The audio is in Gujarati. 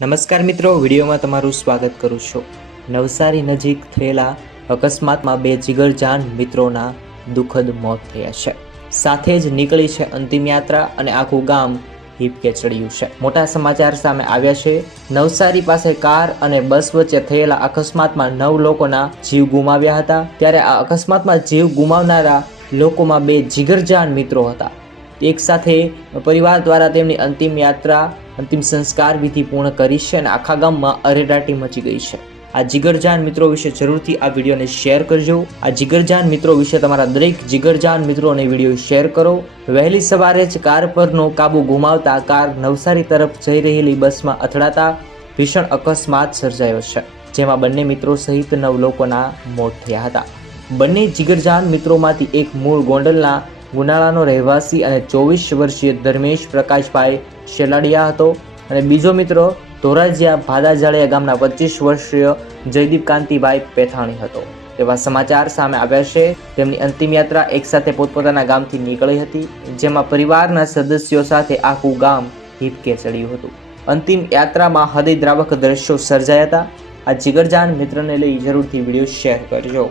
નમસ્કાર મિત્રો, વિડીયોમાં તમારું સ્વાગત કરું છું। નવસારી નજીક થયેલા અકસ્માતમાં બે જીગરજાન મિત્રોના દુઃખદ મોત થયા છે। સાથે જ નીકળી છે અંતિમ યાત્રા અને આખું ગામ હિપકે ચડ્યું છે। મોટા સમાચાર સામે આવ્યા છે। નવસારી પાસે કાર અને બસ વચ્ચે થયેલા અકસ્માતમાં 9 લોકોના જીવ ગુમાવ્યા હતા। ત્યારે આ અકસ્માતમાં જીવ ગુમાવનારા લોકોમાં બે જીગરજાન મિત્રો હતા। એક સાથે પરિવાર દ્વારા તેમની અંતિમ યાત્રા અંતિમ સંસ્કાર વિધિ પૂર્ણ કરી છે અને આખા ગામમાં અરેરાટી મચી ગઈ છે। આ જીગરજાન મિત્રો વિશે જરૂરથી આ વિડીયોને શેર કરજો। આ જીગરજાન મિત્રો વિશે તમારા દરેક જીગરજાન મિત્રોને વિડીયો શેર કરો। વહેલી સવારે જ કાર પરનો કાબુ ગુમાવતા કાર નવસારી તરફ જઈ રહેલી બસમાં અથડાતા ભીષણ અકસ્માત સર્જાયો છે, જેમાં બંને મિત્રો સહિત 9 લોકોના મોત થયા હતા। બંને જીગરજાન મિત્રોમાંથી એક મૂળ ગોંડલના ગુનાળાનો રહેવાસી અને 24 વર્ષીય ધર્મેશ પ્રકાશભાઈ શેલાડિયા હતો અને બીજો મિત્ર ધોરાજીયા ભાદાજાળિયા ગામના 25 વર્ષીય જયદીપ કાંતિભાઈ પેથાણી હતો। તેવા સમાચાર સામે આવ્યા છે। તેમની અંતિમ યાત્રા એકસાથે પોતપોતાના ગામથી નીકળી હતી, જેમાં પરિવારના સદસ્યો સાથે આખું ગામ હિપકે ચડ્યું હતું। અંતિમ યાત્રામાં હૃદયદ્રાવક દ્રશ્યો સર્જાયા હતા। આ જીગરજાન મિત્રને લઈ જરૂરથી વિડીયો શેર કરજો।